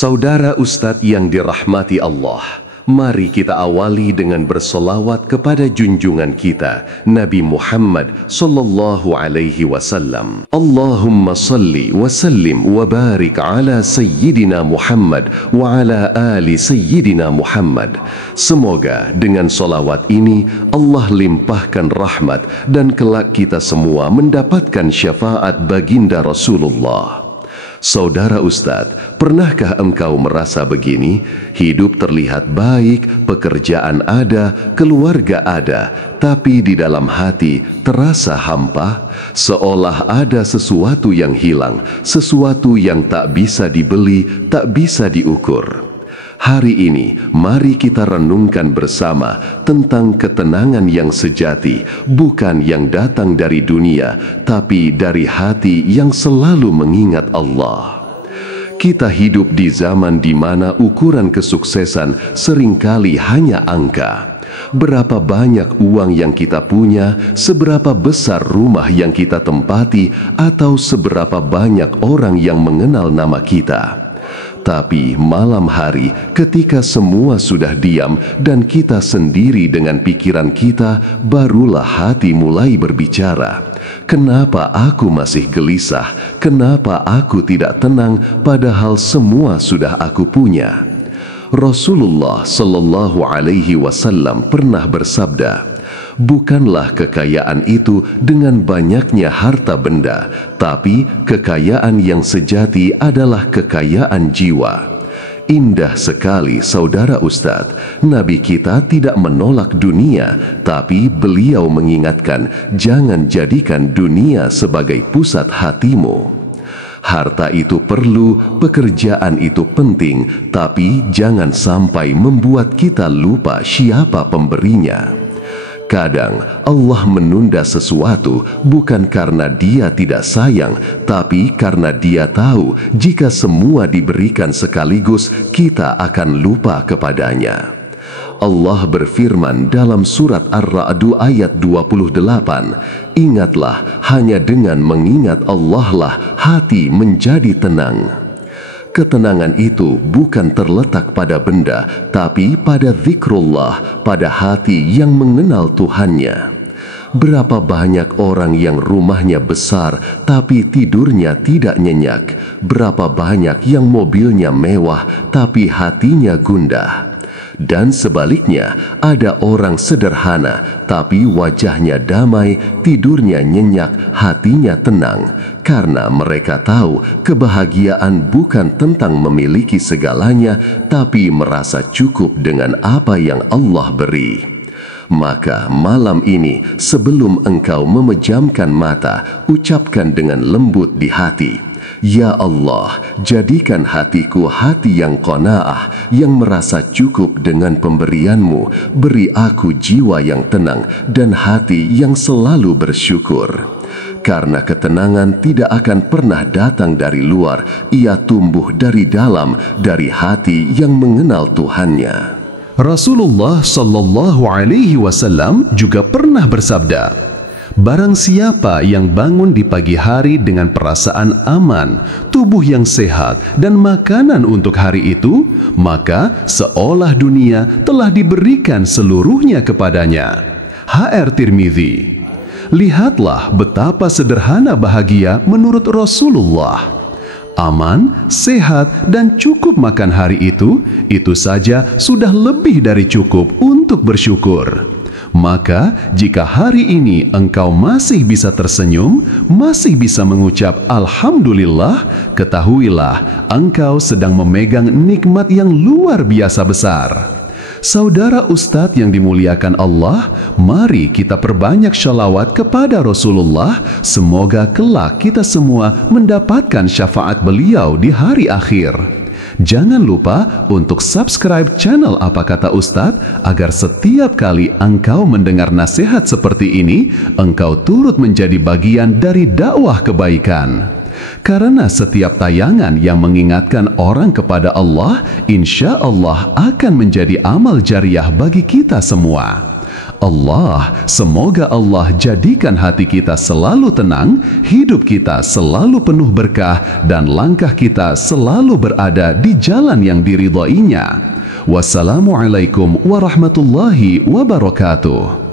Saudara Ustadz yang dirahmati Allah, mari kita awali dengan bersolawat kepada junjungan kita, Nabi Muhammad sallallahu alaihi wasallam. Allahumma salli wa sallim wa barik ala Sayyidina Muhammad wa ala ali Sayyidina Muhammad. Semoga dengan solawat ini Allah limpahkan rahmat dan kelak kita semua mendapatkan syafaat baginda Rasulullah. Saudara Ustadz, pernahkah engkau merasa begini? Hidup terlihat baik, pekerjaan ada, keluarga ada, tapi di dalam hati terasa hampa, seolah ada sesuatu yang hilang, sesuatu yang tak bisa dibeli, tak bisa diukur. Hari ini, mari kita renungkan bersama tentang ketenangan yang sejati, bukan yang datang dari dunia, tapi dari hati yang selalu mengingat Allah. Kita hidup di zaman di mana ukuran kesuksesan seringkali hanya angka. Berapa banyak uang yang kita punya, seberapa besar rumah yang kita tempati, atau seberapa banyak orang yang mengenal nama kita. Tapi malam hari, ketika semua sudah diam dan kita sendiri dengan pikiran kita, barulah hati mulai berbicara. Kenapa aku masih gelisah? Kenapa aku tidak tenang padahal semua sudah aku punya? Rasulullah sallallahu alaihi wasallam pernah bersabda, bukanlah kekayaan itu dengan banyaknya harta benda, tapi kekayaan yang sejati adalah kekayaan jiwa. Indah sekali saudara Ustadz, Nabi kita tidak menolak dunia, tapi beliau mengingatkan, jangan jadikan dunia sebagai pusat hatimu. Harta itu perlu, pekerjaan itu penting, tapi jangan sampai membuat kita lupa siapa pemberinya. Kadang Allah menunda sesuatu bukan karena Dia tidak sayang, tapi karena Dia tahu jika semua diberikan sekaligus, kita akan lupa kepadanya. Allah berfirman dalam surat Ar-Ra'd ayat 28, ingatlah, hanya dengan mengingat Allah lah hati menjadi tenang. Ketenangan itu bukan terletak pada benda, tapi pada zikrullah, pada hati yang mengenal Tuhannya. Berapa banyak orang yang rumahnya besar, tapi tidurnya tidak nyenyak. Berapa banyak yang mobilnya mewah, tapi hatinya gundah. Dan sebaliknya, ada orang sederhana, tapi wajahnya damai, tidurnya nyenyak, hatinya tenang. Karena mereka tahu kebahagiaan bukan tentang memiliki segalanya, tapi merasa cukup dengan apa yang Allah beri. Maka malam ini, sebelum engkau memejamkan mata, ucapkan dengan lembut di hati, ya Allah, jadikan hatiku hati yang qanaah, yang merasa cukup dengan pemberianmu. Beri aku jiwa yang tenang dan hati yang selalu bersyukur. Karena ketenangan tidak akan pernah datang dari luar, ia tumbuh dari dalam, dari hati yang mengenal Tuhannya. Rasulullah sallallahu alaihi wasallam juga pernah bersabda, barang siapa yang bangun di pagi hari dengan perasaan aman, tubuh yang sehat, dan makanan untuk hari itu, maka seolah dunia telah diberikan seluruhnya kepadanya. HR Tirmidzi. Lihatlah betapa sederhana bahagia menurut Rasulullah. Aman, sehat, dan cukup makan hari itu saja sudah lebih dari cukup untuk bersyukur. Maka, jika hari ini engkau masih bisa tersenyum, masih bisa mengucap Alhamdulillah, ketahuilah engkau sedang memegang nikmat yang luar biasa besar. Saudara Ustadz yang dimuliakan Allah, mari kita perbanyak sholawat kepada Rasulullah. Semoga kelak kita semua mendapatkan syafaat beliau di hari akhir. Jangan lupa untuk subscribe channel Apa Kata Ustadz, agar setiap kali engkau mendengar nasihat seperti ini, engkau turut menjadi bagian dari dakwah kebaikan. Karena setiap tayangan yang mengingatkan orang kepada Allah, insya Allah akan menjadi amal jariah bagi kita semua. Semoga Allah jadikan hati kita selalu tenang, hidup kita selalu penuh berkah, dan langkah kita selalu berada di jalan yang diridhoinya. Wassalamualaikum warahmatullahi wabarakatuh.